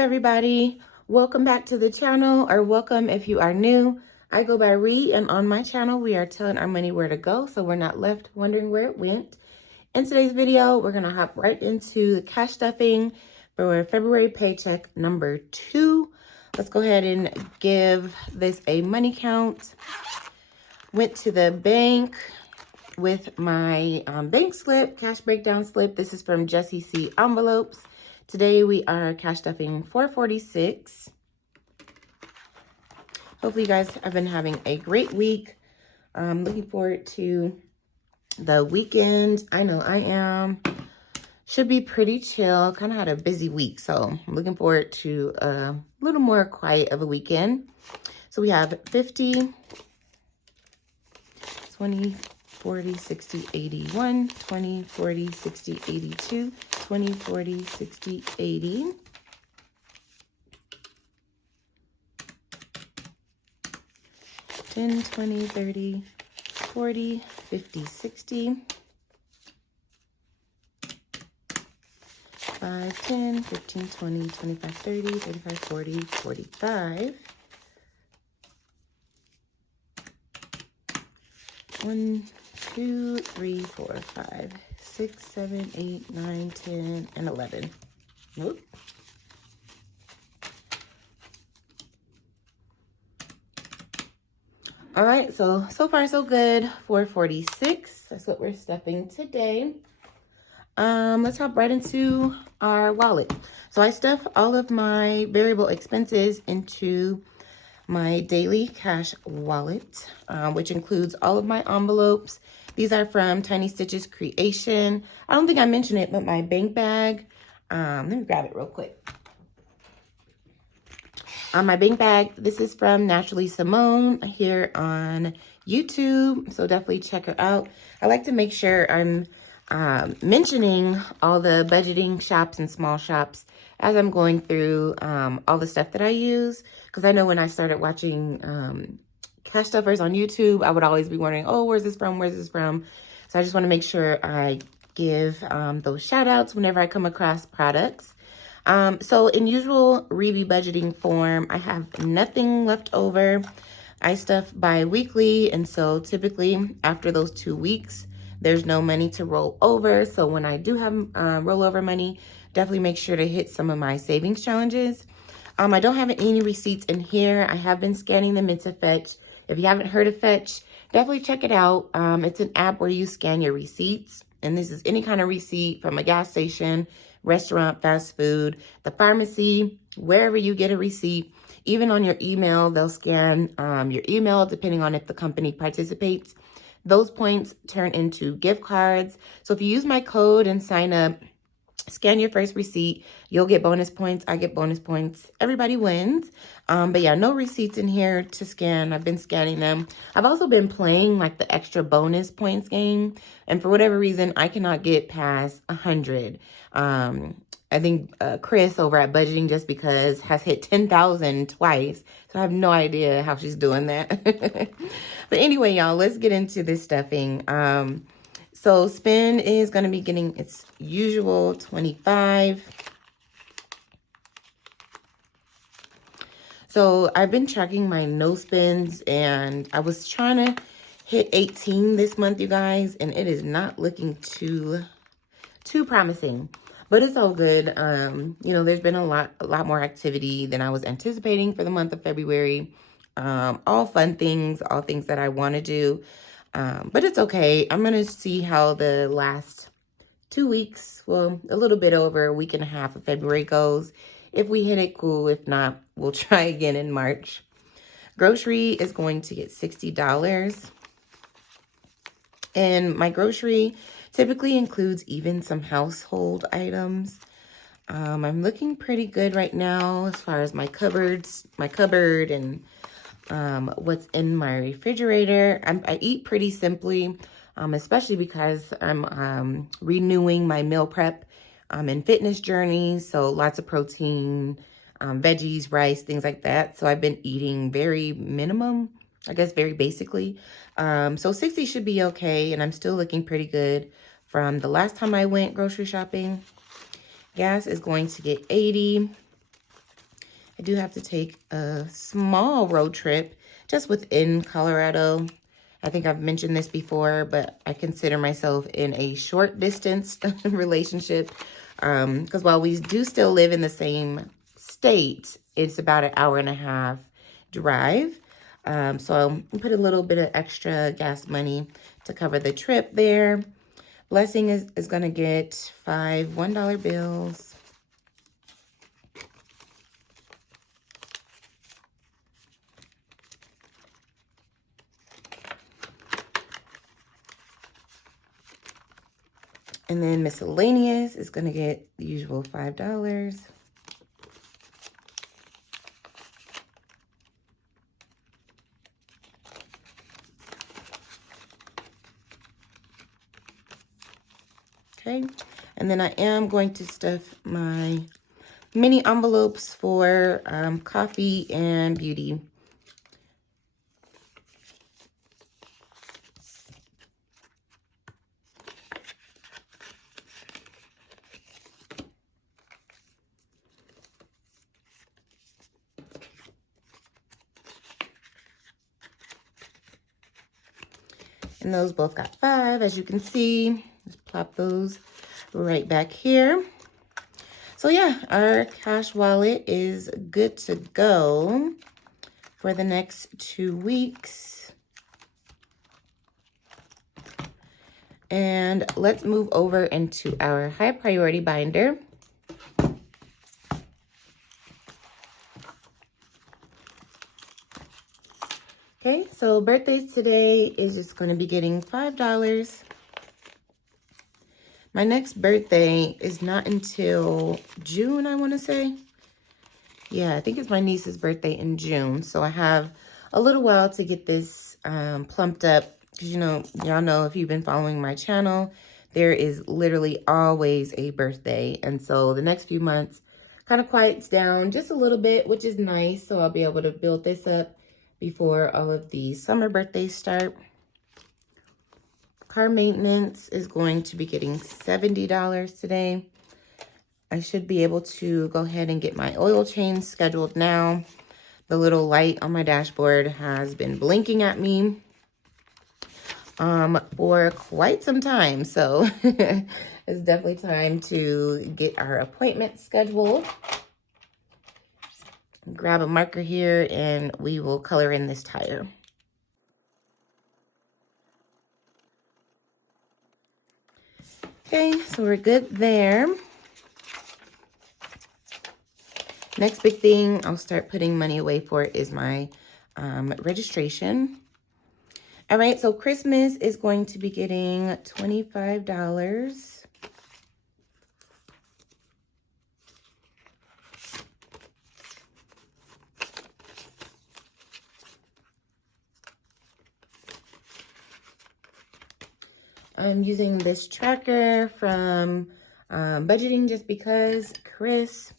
everybody? Welcome back to the channel, or welcome if you are new. I go by Ree, and on my channel we are telling our money where to go so we're not left wondering where it went. In today's video, we're gonna hop right into the cash stuffing for February paycheck number 2. Let's go ahead and give this a money count. Went to the bank with my bank slip, cash breakdown slip. This is from Jessie C Envelopes. Today we are cash stuffing $446. Hopefully you guys have been having a great week. I'm looking forward to the weekend. I know I am. Should be pretty chill. Kind of had a busy week, so I'm looking forward to a little more quiet of a weekend. So we have 50, 20, 40, 60, 81, 20, 40, 60, 82, 20, 40, 60, 80. $10, $20, $30, $40, $50, $60. $5, $10, $15, $20, $25, $30, $35, $40, $45. 1, 2, 3, 4, 5, 6, 7, 8, 9, 10, and 11. Nope. All right, so far so good. 446. That's what we're stuffing today. Let's hop right into our wallet. So I stuff all of my variable expenses into my daily cash wallet, which includes all of my envelopes. These are from Tiny Stitches Creation. I don't think I mentioned it, but my bank bag, let me grab it real quick. My bank bag, this is from Naturally Simone here on YouTube, so definitely check her out. I like to make sure I'm mentioning all the budgeting shops and small shops as I'm going through all the stuff that I use, because I know when I started watching cash stuffers on YouTube, I would always be wondering, oh, where's this from? Where's this from? So I just want to make sure I give those shout outs whenever I come across products. So in usual Reebie budgeting form, I have nothing left over. I stuff bi-weekly, and so typically after those 2 weeks, there's no money to roll over. So when I do have rollover money, definitely make sure to hit some of my savings challenges. I don't have any receipts in here. I have been scanning them into Fetch. If you haven't heard of Fetch, definitely check it out. It's an app where you scan your receipts, and this is any kind of receipt from a gas station, restaurant, fast food, the pharmacy, wherever you get a receipt. Even on your email, they'll scan your email depending on if the company participates. Those points turn into gift cards. So if you use my code and sign up, scan your first receipt, you'll get bonus points. I get bonus points. Everybody wins. But yeah, no receipts in here to scan. I've been scanning them. I've also been playing like the extra bonus points game, and for whatever reason, I cannot get past 100. I think Chris over at Budgeting Just Because has hit 10,000 twice. So I have no idea how she's doing that. But anyway, y'all, let's get into this stuffing. So spend is going to be getting its usual 25. So I've been tracking my no spends, and I was trying to hit 18 this month, you guys, and it is not looking too promising. But it's all good. You know, there's been a lot more activity than I was anticipating for the month of February. All fun things, all things that I want to do. But it's okay. I'm going to see how the last 2 weeks, well, a little bit over a week and a half of February goes. If we hit it, cool. If not, we'll try again in March. Grocery is going to get $60. And my grocery typically includes even some household items. I'm looking pretty good right now as far as my cupboard and what's in my refrigerator. I eat pretty simply, especially because I'm renewing my meal prep and fitness journey. So lots of protein, veggies, rice, things like that. So I've been eating very minimum, I guess very basically. So 60 should be okay, and I'm still looking pretty good from the last time I went grocery shopping. Gas is going to get 80. I do have to take a small road trip just within Colorado. I think I've mentioned this before, but I consider myself in a short distance relationship. Because while we do still live in the same state, it's about an hour and a half drive. So I'll put a little bit of extra gas money to cover the trip there. Blessing is going to get 5 $1 bills. And then miscellaneous is going to get the usual $5. Okay. And then I am going to stuff my mini envelopes for coffee and beauty. And those both got 5, as you can see. Just plop those right back here. So yeah, our cash wallet is good to go for the next 2 weeks. And let's move over into our high priority binder. Okay, so birthdays today is just going to be getting $5. My next birthday is not until June, I want to say. Yeah, I think it's my niece's birthday in June. So I have a little while to get this plumped up. Because, y'all know if you've been following my channel, there is literally always a birthday. And so the next few months kind of quiets down just a little bit, which is nice. So I'll be able to build this up before all of the summer birthdays start. Car maintenance is going to be getting $70 today. I should be able to go ahead and get my oil change scheduled now. The little light on my dashboard has been blinking at me for quite some time. So it's definitely time to get our appointment scheduled. Grab a marker here and we will color in this tire. Okay, so we're good there. Next big thing I'll start putting money away for is my registration. All right, so Christmas is going to be getting $25. I'm using this tracker from budgeting just because Chris.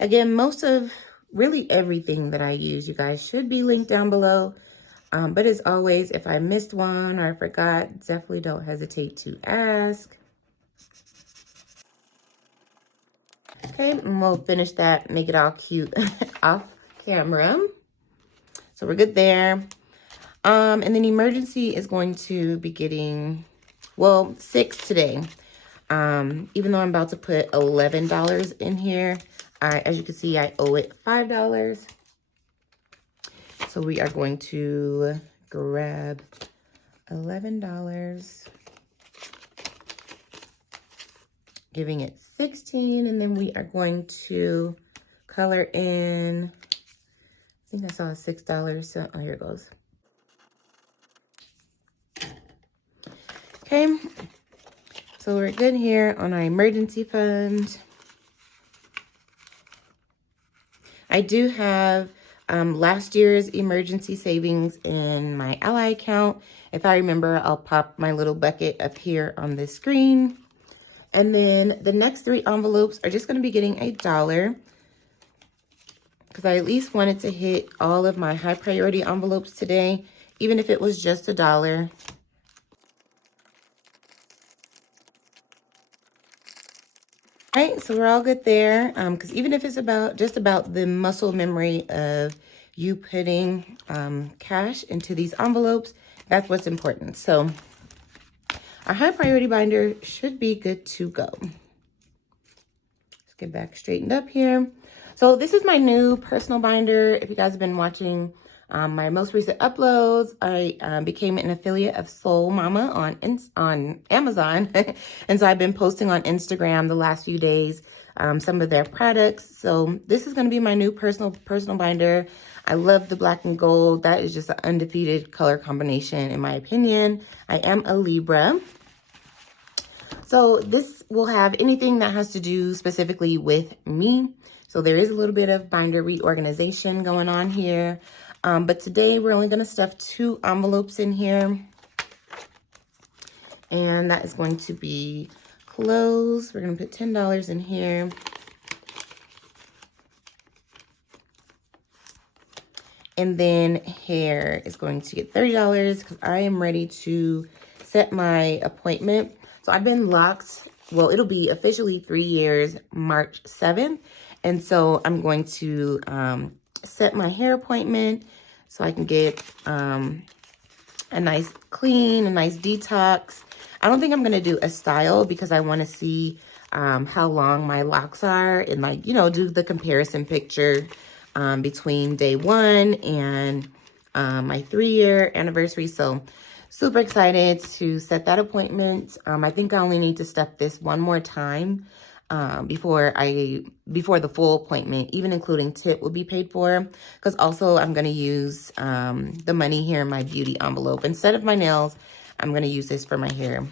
Again, most of really everything that I use, you guys, should be linked down below. But as always, if I missed one or I forgot, definitely don't hesitate to ask. Okay, and we'll finish that, make it all cute off camera. So we're good there. And then emergency is going to be getting, well, 6 today. Even though I'm about to put $11 in here, as you can see, I owe it $5. So we are going to grab $11, giving it 16, and then we are going to color in, I think I saw $6, so, oh, here it goes. Okay, so we're good here on our emergency fund. I do have last year's emergency savings in my Ally account. If I remember, I'll pop my little bucket up here on this screen. And then the next 3 envelopes are just going to be getting $1 because I at least wanted to hit all of my high priority envelopes today, even if it was just $1. All right, so we're all good there. Because even if it's just about the muscle memory of you putting cash into these envelopes, that's what's important. So our high priority binder should be good to go. Let's get back straightened up here. So this is my new personal binder. If you guys have been watching my most recent uploads, I became an affiliate of Soul Mama on Amazon. And so I've been posting on Instagram the last few days some of their products. So this is going to be my new personal binder. I love the black and gold. That is just an undefeated color combination in my opinion. I am a Libra. So this will have anything that has to do specifically with me. So there is a little bit of binder reorganization going on here. But today we're only going to stuff 2 envelopes in here. And that is going to be clothes. We're going to put $10 in here. And then hair is going to get $30 because I am ready to set my appointment. So I've been locked. Well, it'll be officially 3 years, March 7th. And so I'm going to set my hair appointment so I can get a nice clean, a nice detox. I don't think I'm going to do a style because I want to see how long my locks are and like, you know, do the comparison picture between day 1 and my 3-year anniversary. So super excited to set that appointment. I think I only need to stuff this one more time before the full appointment, even including tip will be paid for. Because also I'm going to use the money here in my beauty envelope. Instead of my nails, I'm going to use this for my hair.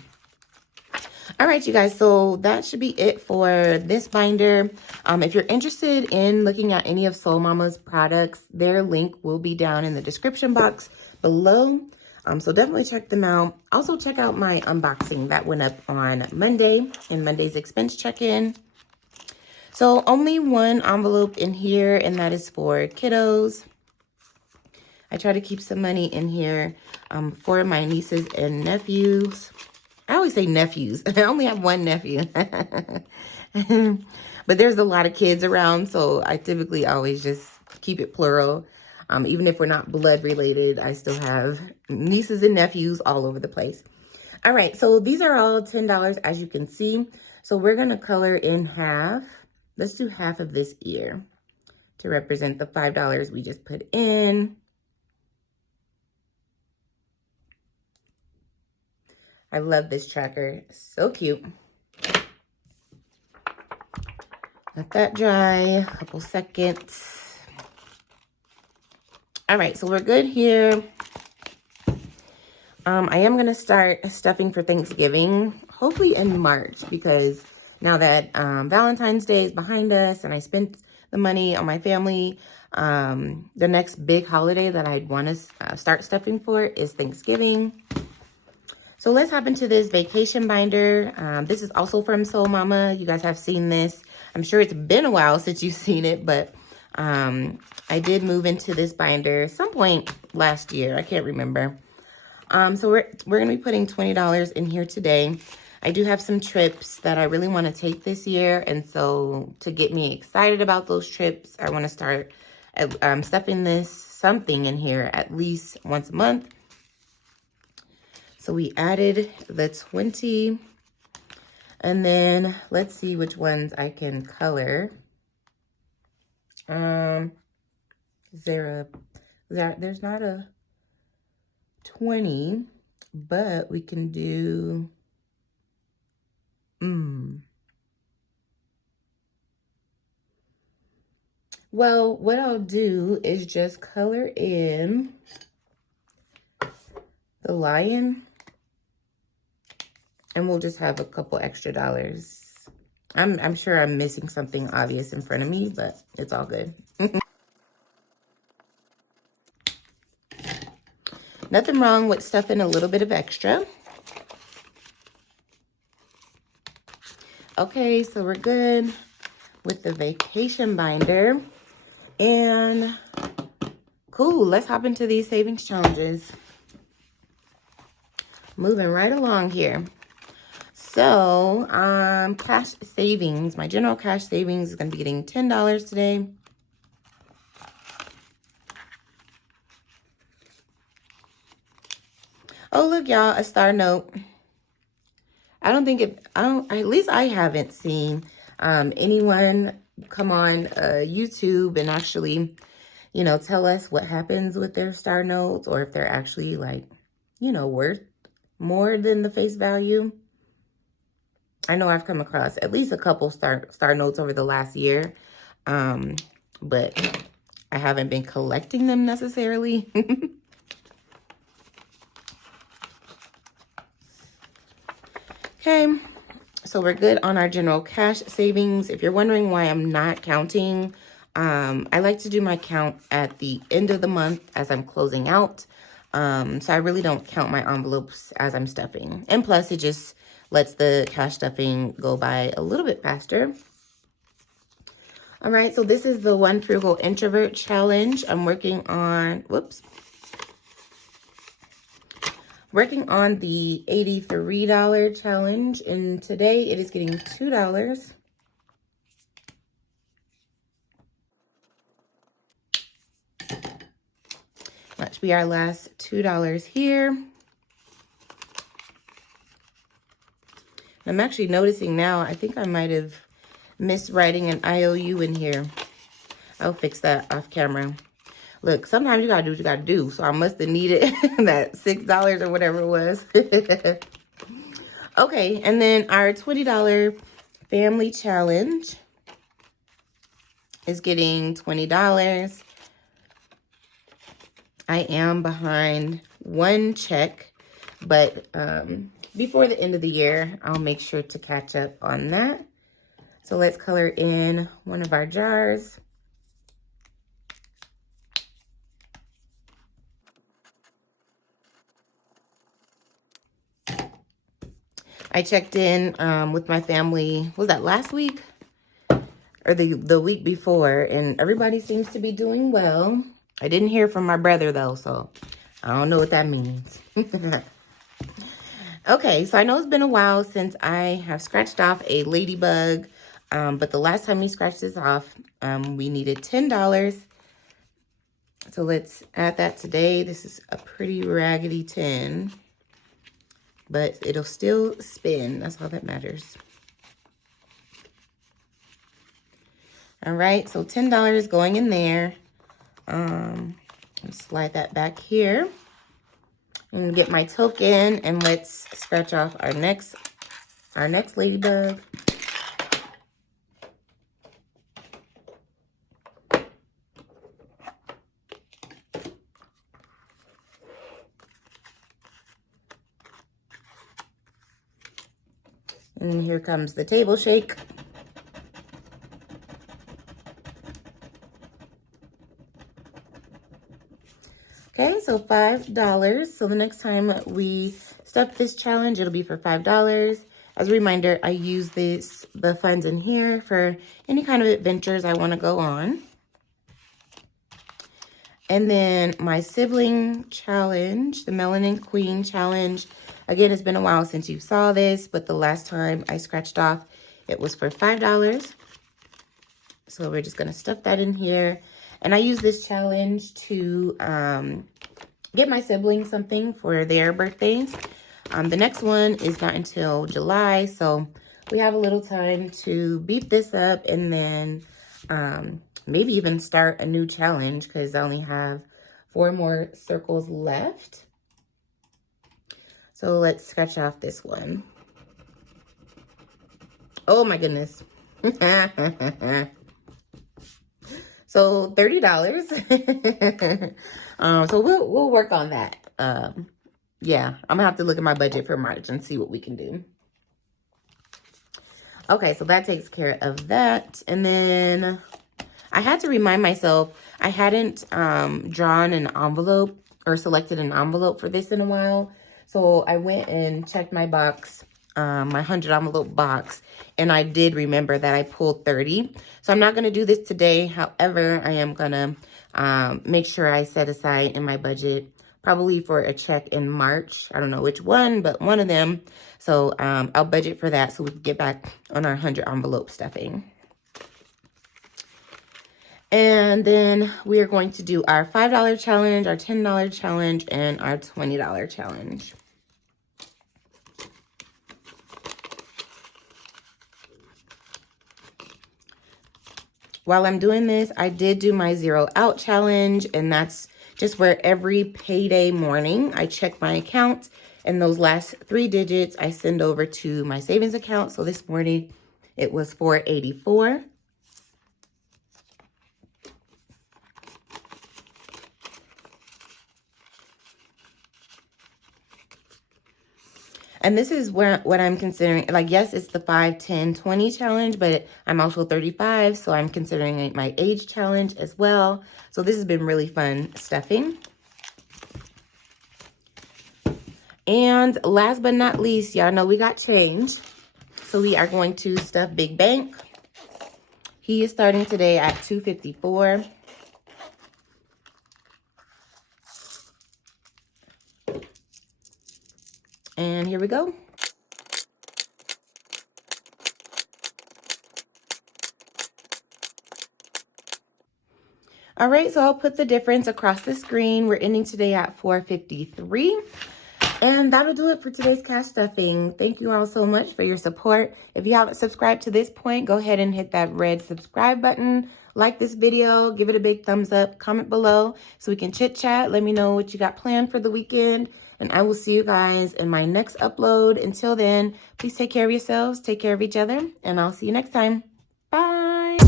All right, you guys, so that should be it for this binder. If you're interested in looking at any of Soul Mama's products, their link will be down in the description box below. So definitely check them out. Also check out my unboxing that went up on Monday in Monday's expense check-in. So only 1 envelope in here, and that is for kiddos. I try to keep some money in here for my nieces and nephews. I always say nephews. I only have 1 nephew. But there's a lot of kids around, so I typically always just keep it plural. Even if we're not blood related, I still have nieces and nephews all over the place. All right, so these are all $10, as you can see. So we're going to color in half. Let's do half of this ear to represent the $5 we just put in. I love this tracker. So cute. Let that dry a couple seconds. All right, so we're good here. I am going to start stuffing for Thanksgiving, hopefully in March, because now that Valentine's Day is behind us and I spent the money on my family, the next big holiday that I'd want to start stuffing for is Thanksgiving. So let's hop into this vacation binder. This is also from Soul Mama. You guys have seen this. I'm sure it's been a while since you've seen it, but I did move into this binder some point last year. I can't remember. So we're going to be putting $20 in here today. I do have some trips that I really want to take this year. And so to get me excited about those trips, I want to start stuffing something in here at least once a month. So we added the 20. And then let's see which ones I can color. There's not a 20, but we can do well, what I'll do is just color in the lion, and we'll just have a couple extra dollars. I'm sure I'm missing something obvious in front of me, but it's all good. Nothing wrong with stuffing a little bit of extra. Okay, so we're good with the vacation binder. And cool, let's hop into these savings challenges. Moving right along here. So, cash savings. My general cash savings is going to be getting $10 today. Oh, look, y'all, a star note. At least I haven't seen anyone come on YouTube and actually, you know, tell us what happens with their star notes, or if they're actually, like, you know, worth more than the face value. I know I've come across at least a couple star notes over the last year, but I haven't been collecting them necessarily. Okay, so we're good on our general cash savings. If you're wondering why I'm not counting, I like to do my count at the end of the month as I'm closing out. So I really don't count my envelopes as I'm stuffing. And plus, it just lets the cash stuffing go by a little bit faster. All right, so this is the One Frugal Introvert Challenge. I'm working on, working on the $83 challenge, and today it is getting $2. That should be our last $2 here. I'm actually noticing now, I think I might have missed writing an IOU in here. I'll fix that off camera. Look, sometimes you gotta do what you gotta do. So I must have needed that $6 or whatever it was. Okay, and then our $20 family challenge is getting $20. I am behind one check, but before the end of the year, I'll make sure to catch up on that. So let's color in one of our jars. I checked in with my family, was that last week? Or the week before, and everybody seems to be doing well. I didn't hear from my brother, though, so I don't know what that means. Okay, so I know it's been a while since I have scratched off a ladybug, but the last time we scratched this off, we needed $10. So let's add that today. This is a pretty raggedy 10, but it'll still spin. That's all that matters. All right, so $10 going in there. Let's slide that back here. I'm gonna get my token and let's scratch off our next ladybug. And here comes the table shake. Okay, so $5. So the next time we stuff this challenge, it'll be for $5. As a reminder, I use the funds in here for any kind of adventures I want to go on. And then my sibling challenge, the Melanin Queen challenge. Again, it's been a while since you saw this, but the last time I scratched off, it was for $5. So we're just going to stuff that in here. And I use this challenge to get my siblings something for their birthdays. The next one is not until July, so we have a little time to beat this up and then maybe even start a new challenge because I only have 4 more circles left. So let's scratch off this one. Oh my goodness. So $30. So we'll work on that. Yeah, I'm gonna have to look at my budget for March and see what we can do. Okay, so that takes care of that. And then I had to remind myself, I hadn't drawn an envelope or selected an envelope for this in a while. So I went and checked my box, my 100 envelope box, and I did remember that I pulled 30. So I'm not going to do this today. However, I am going to make sure I set aside in my budget probably for a check in March. I don't know which one, but one of them. So I'll budget for that so we can get back on our 100 envelope stuffing. And then we are going to do our $5 challenge, our $10 challenge, and our $20 challenge. While I'm doing this, I did do my 0 out challenge, and that's just where every payday morning I check my account, and those last 3 digits I send over to my savings account. So this morning it was $484. And this is what I'm considering. Like, yes, it's the 5, 10, 20 challenge, but I'm also 35, so I'm considering it my age challenge as well. So this has been really fun stuffing. And last but not least, y'all know we got change. So we are going to stuff Big Bank. He is starting today at $2.54. And here we go. All right, so I'll put the difference across the screen. We're ending today at $4.53. And that'll do it for today's cash stuffing. Thank you all so much for your support. If you haven't subscribed to this point, go ahead and hit that red subscribe button. Like this video, give it a big thumbs up, comment below so we can chit chat. Let me know what you got planned for the weekend. And I will see you guys in my next upload. Until then, please take care of yourselves, take care of each other, and I'll see you next time. Bye.